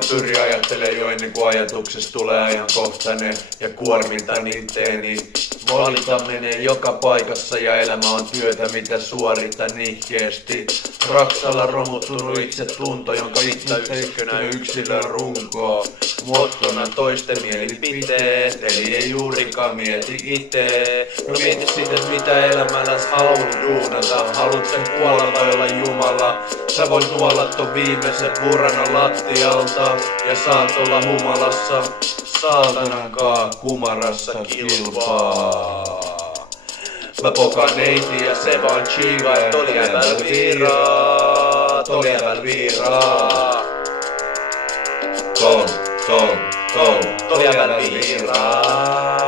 Mä pyrin ajattelemaan jo ennen kuin ajatuksesta tulee ajankohtainen ja kuormitan itteeni. Valinta menee joka paikassa ja elämä on työtä, mitä suoritan nihkeesti. Raksalla romuttunut itsetunto, jonka itse yksilön runkoa. Mottona toisten mielipiteet, eli ei juurikaan mieti itee. No mieti sitä, mitä elämälläs haluat duunata. Haluat sen kuolla vai olla Jumala? Sä voit nuolla ton viimeisen puranan lattialta ja saat olla humalassa. Saatanankaan kumarassa kilpaa. Mä pokaan neiti ja se vaan chiiva ja tolieväl viiraa. Tolieväl viiraa. Tolieväl viiraa.